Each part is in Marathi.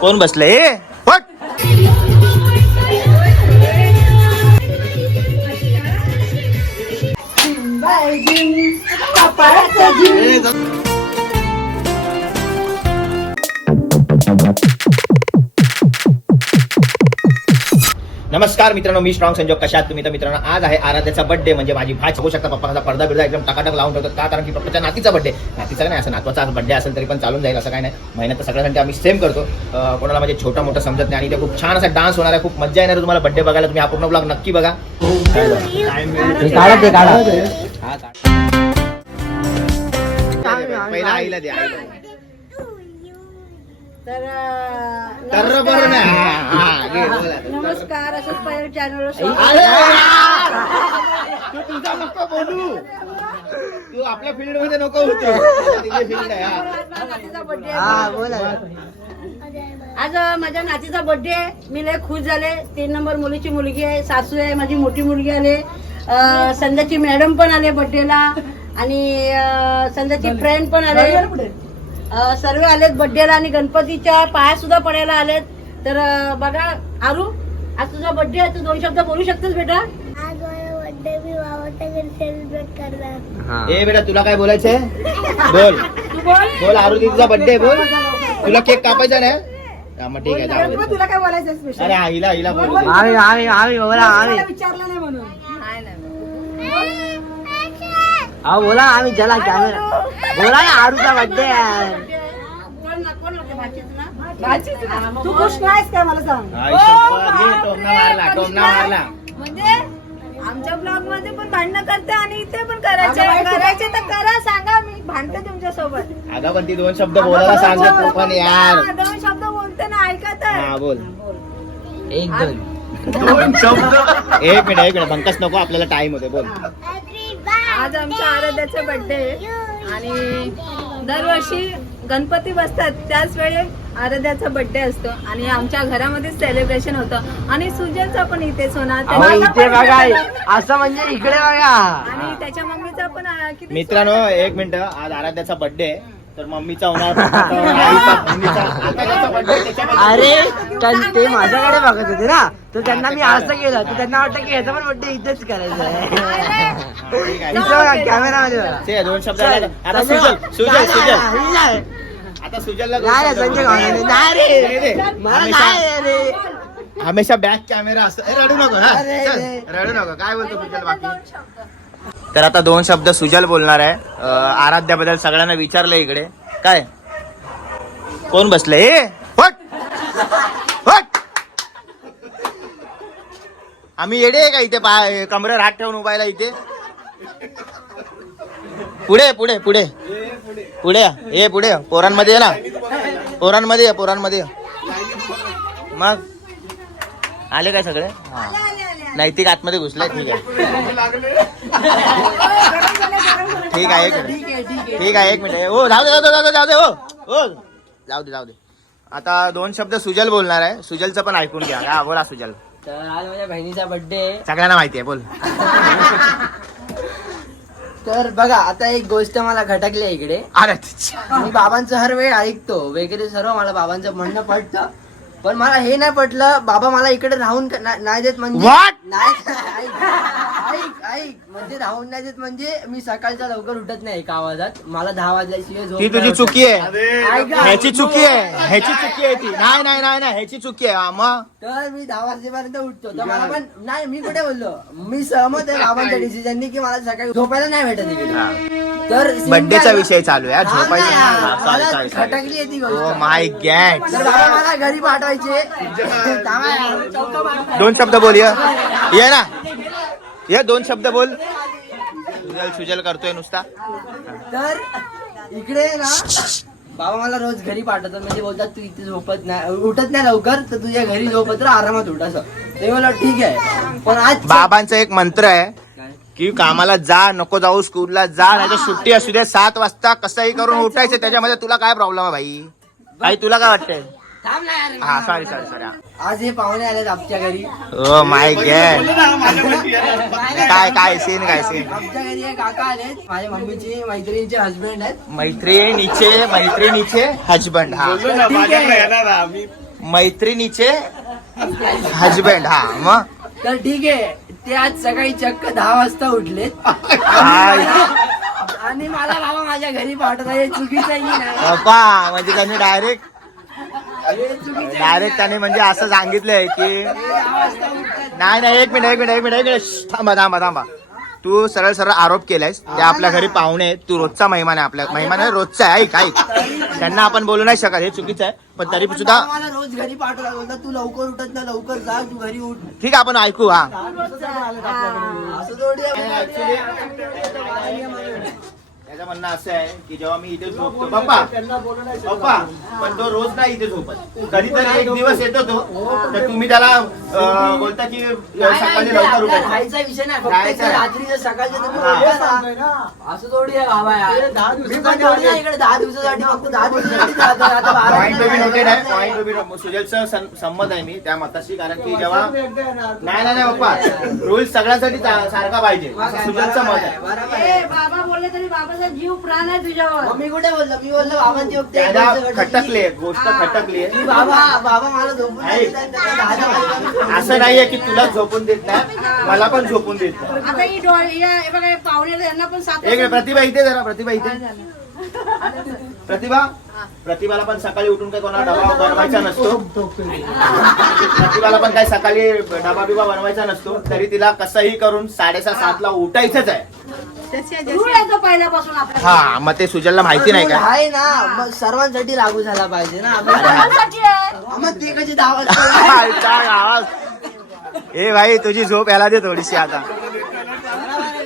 कोण बसलंय ए, पट. नमस्कार मित्रांनो मी स्ट्रॉंग संजोग. कशात तुम्ही? तर मित्रांनो आज आहे आराध्याचा बर्थडे म्हणजे माझी भाई बघू शकता पप्पाचा पडदा बिडदा एकदम टाकाटक लावून ठेवतात. का? कारण की पप्पाच्या नातीचा बर्थडे नातीचा नाही असं नातवाचा बर्थडे असेल तरी पण चालून जाईल असं काय नाही. महिन्यात तर सगळ्यासाठी आम्ही सेम करतो. कोणाला म्हणजे छोटा मोठा समजत नाही. आणि ते खूप छान असा डान्स होणार आहे. खूप मजा येणार आहे तुम्हाला बर्थडे बघायला. तुम्ही हा पूर्ण ब्लॉग नक्की बघा. पहिला आईला दे आईला दे. तर हा, हा, बोला. नमस्कार असंच पहिल्या चॅनलवर अरे यार! तू तुझा नको बोलू. तू आपल्या फील्डमध्ये नको होतो फील्ड आहे हा. नातीचा बर्थडे हा बोला आज माझ्या नातीचा बर्थडे आहे. मी लय खुश झाले. तीन नंबर मुलीची मुलगी आहे सासू आहे माझी मोठी मुलगी आले. संध्याची मॅडम पण आले बर्थडेला आणि संध्याची फ्रेंड पण आले. सर्व आलेत बर्थडेला आणि गणपतीच्या पाया सुद्धा पडायला आलेत. तर बघा आरू आज तुझा बर्थडे आहे तू दोन शब्द बोलू शकतेस बेटा? आज माझा बर्थडे मी बाबाच्या घरी सेलिब्रेट करणार. ए बेटा तुला काय बोलायचंय? बोल. तू बोल. बोल आरुदीचा बर्थडे बोल. तुला केक कापायचा हा, मग ठीक आहे जाऊ दे. तुला काय बोलायचं अरे हा, हिला हिला बोल आम्ही आम्ही आम्ही बोला आम्ही विचारलं नाही म्हणून. हा बोला आम्ही चला कॅमेरा बोला ना आरूचा? तू खुश नाहीस का मला सांग? मारला म्हणजे आमच्या ब्लॉगमध्ये पण भांडणं करते आणि इथे पण करायचे. करायचे तर करा सांगा मी भांडते तुमच्यासोबत अगं पण ती दोन शब्द बोलायला सांगत तू पण यार. दोन शब्द बोलते ना ऐकत हा बोल. एक दोन. एक मिनिट एक मिनिट पंकज नको आपल्याला टाइम होते बोल. आज आमच्या आराध्याचा बर्थडे आणि दरवर्षी गणपती बसतात त्याच वेळी आराध्याचा बर्थडे असतो. आणि आमच्या घरामध्ये सेलिब्रेशन होतं. आणि सुजलचा पण इथेच होणार अहो, त्याचा इथे पण बघा. असं म्हणजे इकडे बघा. आणि त्याच्या मम्मीचा पण किती मित्रांनो एक मिनिट. आज आराध्याचा बर्थडे आहे. तर मम्मीचा होणार अरे त्यां- ते माझ्याकडे बघत होते ना. तर त्यांना मी असं केलं तर त्यांना वाटतं की ह्याचा पण बर्थडे इथेच करायचं आहे. बघा ते दोन शब्द. आता सुजल सुजल सुजल. नाही आता सुजलला नाही, संजय. नाही रे. दे. मला हमेशा- नाही रे. हमेशा बॅक कॅमेरा असतो ए, रडू नको हा. रडू नको. काय बोलतो सुजल बाकी? तर आता दोन शब्द सुजल बोलणार आहे. आराध्याबद्दल सगळ्यांना विचारलंय इकडे. काय? कोण बसलंय? आम्ही येडे का इथे? पाय कमरेवर हात ठेवून उभायला इथे? पुढे पुढे पुढे. पुढे ये. पुढे पोरांमध्ये ये ना. पोरांमध्ये पोरांमध्ये मग? आले काय सगळे? हा. नैतिक आतमध्ये घुसले ठीक आहे. ठीक आहे ठीक आहे एक मिनिट. हो जाऊ दे जाऊ दे जाऊ दे जाऊ दे हो हो जाऊ दे जाऊ दे. आता दोन शब्द सुजल बोलणार आहे. सुजलचं पण ऐकून घ्या. हा बोला सुजल. तर आज माझ्या बहिणीचा बर्थडे सगळ्यांना माहिती आहे बोल. तर बघा आता एक गोष्ट मला खटकली आहे इकडे. अरे मी बाबांचं हर वेळ ऐकतो. वगैरे सर्व मला बाबांचं म्हणणं पडतं पण मला हे नाही पटलं बाबा मला इकडे राहून का- ना- नाही देत म्हणजे What? नाही ऐक ऐक ऐक. म्हणजे राहून नाही देत म्हणजे मी सकाळचा लवकर उठत नाही एका आवाजात. मला दहा वाजल्याशिवाय झोप ती तुझी चुकी आहे. ऐक. ना. ह्याची चुकी आहे. ह्याची चुकी आहे ती. नाही नाही नाही नाही. ह्याची चुकी आहे. हा, मग? तर मी दहा वाजेपर्यंत उठतो. तर मला पण नाही मी कुठे बोललो? मी सहमत आहे बाबांच्या डिसिजननी की मला सकाळी झोपायला नाही भेटत इकडे. तर काय- विषय चालू आहे हा, झोपायचं ना यार, नाही. मला Sorry, sorry, sorry. खटकली आहे ती ओ माय गॅड तर बाबा मला घरी पाठवायचे. दोन शब्द बोल ये. ये ना. ये दोन शब्द बोल. सुजल सुजल करतोय नुसता. तर इकडे ना. बाबा मला रोज घरी पाठवतात म्हणजे बोलतात तू इथे झोपत नाही. उठत नाही लवकर तर तुझ्या घरी झोपत राहा आरामात उठ असं. ते मला ठीक आहे. पण आज बाबांचा एक मंत्र आहे की कामाला जा नको जाऊ स्कूलला जा नाही तर सुट्टी असू दे. सात वाजता कसंही करून उठायचं त्याच्यामध्ये तुला काय प्रॉब्लेम आहे भाई? भाई तुला काय वाटतंय? थांब ना यार. हा सॉरी सॉरी सॉरी आज हे पाहुणे आलेत आमच्या घरी. ओ माय गॅड काय काय सीन काय सीन आमच्या घरी हे काका आलेत. माझ्या मम्मीची मैत्रिणीचे हस्बंड आहेत. मैत्रिणीचे मैत्रिणीचे हजबंड हा. मैत्रिणीचे हजबंड हा मग? तर ठीक आहे. ते आज सकाळी चक्क दहा वाजता उठलेत हाय. आणि मला बाबा माझ्या घरी पाठवता हे चुकीचं आहे की नाही बाप्पा म्हणजे त्यांनी डायरेक्ट हे चुकीचं आहे की डायरेक्ट त्याने म्हणजे असं सांगितलंय की नाही? दहा वाजता उठतात. नाही नाही एक मिनिट एक मिनिट एक मिनिट एक मिनिट श्श्श, थांबा थांबा थांबा तू सरळ सरळ आरोप केलायस ते आपल्या घरी पाहुणे आहेत तू रोजचा मेहमान आहे आपल्या मेहमान आहे रोजचा आहे ऐक ऐक त्यांना आपण बोलू नाही शकत हे चुकीचं आहे पण तरी पण सुद्धा मला रोज घरी पाठवला तू लवकर उठत ना लवकर जा तू घरी उठ ठीक आहे आपण ऐकू हा असं थोडी आहे. त्याचं म्हणणं असं आहे की जेव्हा मी इथे झोपतो पप्पा पप्पा पण तो रोज नाही इथे झोपत कधीतरी एक दिवस येतो तो तर तुम्ही त्याला अं, बोलता की सकाळी लवकर उठायचं राहायचा विषय नाही राहायचा फक्त नाही. रात्रीचं सकाळचं तुम्ही हा. उठा ना. असं थोडी आहे बाबा यार. मी पण थोडी ना इकडे दहा दिवसासाठी फक्त दहा दिवसासाठी राहतो. आता बारा पॉईंट टू बी नोटेड आहे दिवसासाठी पॉईंट टू बी सुजलचं सं- संमत आहे मी त्या मताशी कारण की जेव्हा नाही नाही नाही पप्पा रूल सगळ्यांसाठी सारखा पाहिजे असं सुजलचं मत आहे बरोबर ए, आहे. बाबा बोलले तरी बाबाचा जीव प्राण आहे तुझ्यावर. मी कुठे बोललो? मी बोललो बाबांची वक्ती गोष्ट घडली. खटकली गोष्ट खटकली की बाबा बाबा मला झोपून नाही. देतात, असं नाहीये की तुला झोपून देत नाही मला पण झोपून देत नाही. आता ही डोळे बघा हे पाहुणे यांना पण सात एक मिनिट, प्रतिभा इथे जरा प्रतिभा इथे. प्रतिभा प्रतिभाला पण सकाळी उठून काही कोणाला डबा बनवायचा नसतो. प्रतिभाला पण काही सकाळी डबा बिबा बनवायचा नसतो तरी तिला कसंही करून साडेसहा सातला उठायचंच आहे. रूळ आहे तो पहिल्यापासून आपल्या हा मग ते सुजलला माहिती नाही का? आहे ना मग सर्वांसाठी लागू झाला पाहिजे ना. आम्ही- सर्वांसाठी आहे. मग ते कशी काय आवाज. ए भाई तुझी झोप याला दे थोडीशी आता.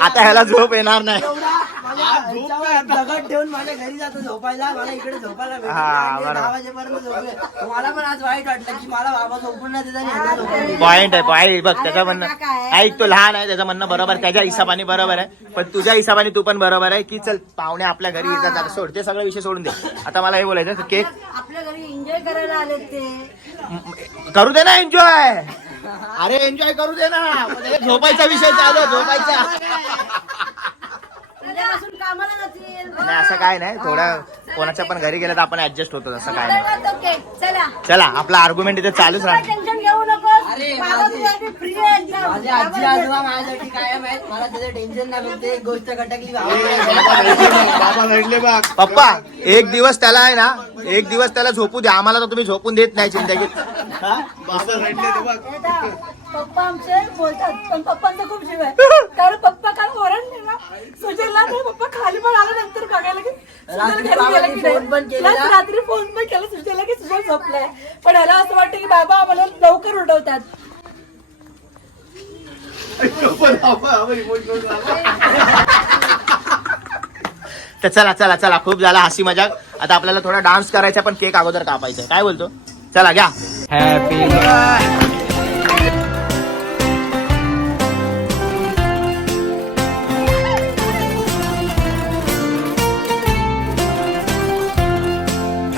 आता ह्याला झोप येणार नाही. दगड ठेवून माझ्या घरी जातो झोपायला. मला इकडे झोपायला भेटत हा, नाही. आणि बरोबर. दहा वाजेपर्यंत झोपले. मला पण आज वाईट वाटलं की मला बाबा झोपून नाही देत आणि ह्याला झोपून देत. पॉइंट आहे पॉइंट बघ त्याचं म्हणणं ऐक तो लहान आहे त्याचं म्हणणं बरोबर आहे. त्याच्या हिशोबाने बरोबर आहे. पण तुझ्या हिशोबाने तू पण बरोबर आहे की चल पाहुणे आपल्या घरी येतात. आता सोड ते सगळं विषय सोडून दे. आता मला हे बोलायचं केक आपल्या घरी एन्जॉय करायला आले ते. करू दे ना एन्जॉय अरे एन्जॉय करू दे ना. पण झोपायचा विषय चालू आहे, झोपायचा. उद्यापासून कामाला जातील नाही असं काय नाही थोडं कोणाच्या पण घरी गेलं तर आपण ऍडजस्ट होतो तसं काय नाही चला चला आपला आर्ग्युमेंट इथे चालूच काय राहणार टेन्शन घेऊ नकोस अरे, बाबा माझे- तुझ्यासाठी फ्री आहे एकदम. माझे आजी आजोबा माझ्यासाठी कायम आहेत मला त्याचं टेन्शन नाही फक्त एक गोष्ट खटकली बाबा पप्पा एक दिवस त्याला आहे ना एक दिवस त्याला झोपू दे. आम्हाला तर तुम्ही झोपून देत नाही जिंदगीत. दादा, पप्पा आमचे बोलतात पण पप्पांचा खूप जीव आहे. कारण पप्पा काल ओरडले ना. सुजलला तर पप्पा खाली पण आला नंतर बघायला की सुजल रात्री घरी गेला बाबांनी की नाही. फोन पण केलेला. लास्ट रात्री फोन पण केला सुजलला की सुजल झोपलाय. पण ह्याला असं वाटतं की बाबा आम्हाला लवकर उठवतात. तर चला चला चला. खूप झाला हसी मजाक. आता आपल्याला थोडा डान्स करायचा पण केक अगोदर कापायचा. काय बोलतो? चला घ्या.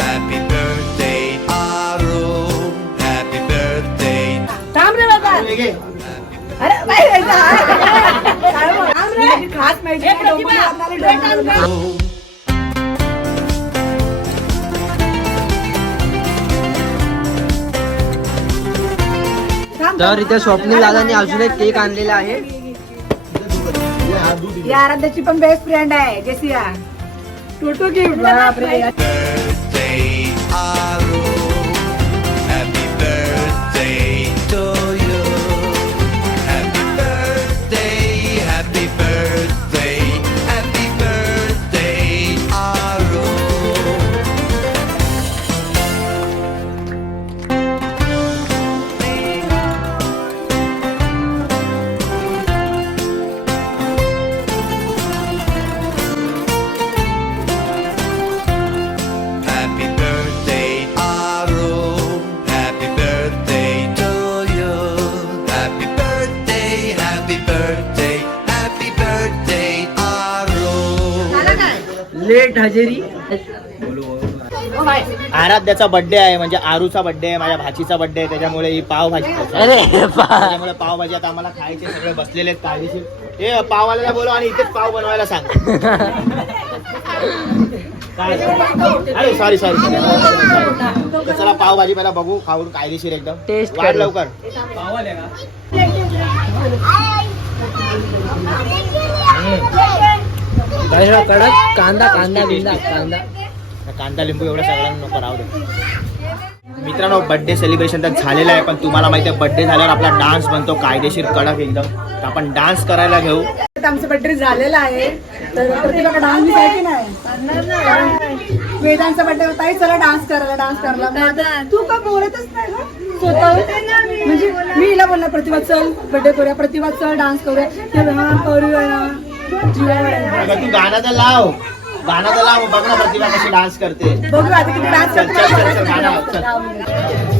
Happy birthday, Aro. Happy birthday. थांब रे बाबा. अरे खास माहिती हे तर इथे स्वप्नील दादांनी अजून एक केक आणलेला आहे. आराध्याची पण बेस्ट फ्रेंड आहे जेसिया. टोटो गिफ्ट लेट हजेरी. आराध्याचा बर्थडे आहे म्हणजे आरूचा बर्थडे आहे माझ्या भाचीचा बर्थडे आहे त्याच्यामुळे ही पावभाजी त्याच्यामुळे पावभाजी आता आम्हाला खायचे सगळे बसलेले आहेत काळजीशीर. हे पाववाल्याला बोलव आणि इथेच पाव बनवायला सांग. अरे सॉरी सॉरी तर चला पावभाजी पहिला बघू खाऊन कायदेशीर एकदम. Taste वाढ करू. लवकर. कडक कांदा कांदा बिंदा कांदा. कांदा लिंबू एवढं सगळ्यांना नको राहू दे. मित्रांनो बर्थडे सेलिब्रेशन तर झालेलं आहे पण तुम्हाला माहिती आहे बर्थडे झाल्यावर आपला डान्स बनतो कायदेशीर कडक एकदम. तर आपण डान्स करायला घेऊ. आमचं बर्थडे झालेला आहे. तर डान्स आहे की नाही? वेदांचा बर्थडे होता चला डान्स करायला डान्स करायला. तू का बोलतच नाही? स्वतः म्हणजे मी हिला बोलला प्रतिभा चल बर्थडे करूया प्रतिभा चल डान्स करूया. करूया. ना तू गाणं तर लाव. गाणं तर लाव. बघ ना प्रतिभा कशी डान्स करते. बघू आता किती डान्स चल.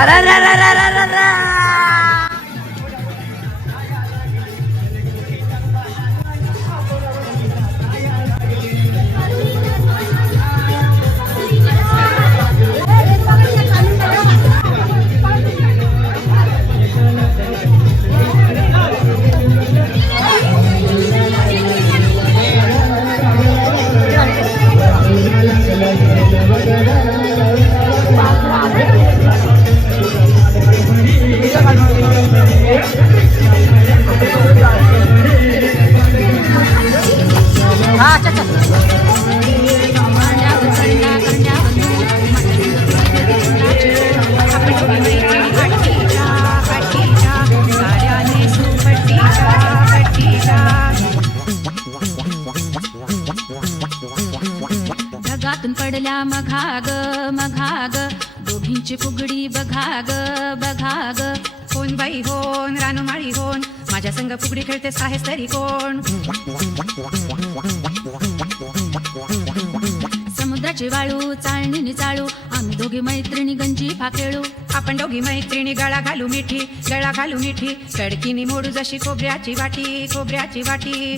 ¡Ararararara! उघडी फुगडी बघा ग बघा ग कोण बाई होन रानुमाळी होन माझ्या संग फुगडी खेळतेस आहेस तरी कोण? समुद्राची वाळू चाळणीने चाळू आम्ही दोघी मैत्रिणी गंजी फाकेळू आपण दोघी मैत्रिणी गळा घालू मिठी गळा घालू मिठी. कडकीनी मोडू जशी खोबऱ्याची वाटी खोबऱ्याची वाटी.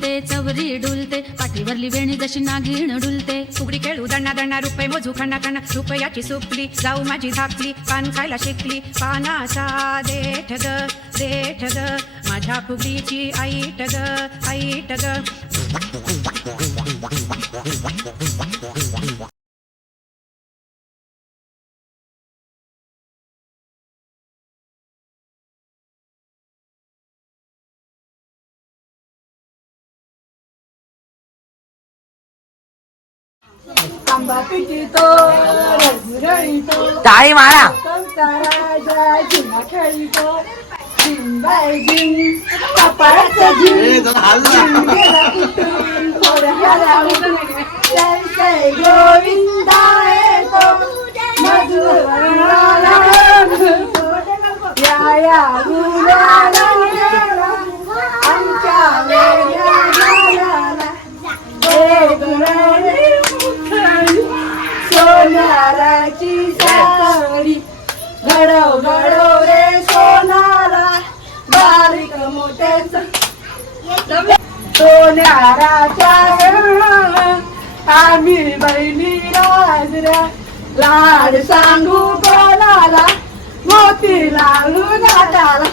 फुगडी चवरी डुलते पाठीवरली वेणी जशी नागिण डुलते. फुगडी खेळू दण्णा दण्णा रुपये मोजू खण्णा खण्णा रुपयाची सुपली जाऊ माझी धाकली पान खायला शिकली. पानाचा देठ ग देठ ग माझ्या फुगडीची आईट ग आईट ग पिकितो रसरळीतो टाळी मारा. राजा झिंगा खेळीतो झिंगाय झिंग कपाळाचं झिंग झिंगेला कुठून थोड्याला उठून जय जय गोविंदा येतो मधुराला या या गुलाला. गळ्यात आम्ही बहिणी राजऱ्या. लाड सांगू कोणाला? मोती लालू नाटाला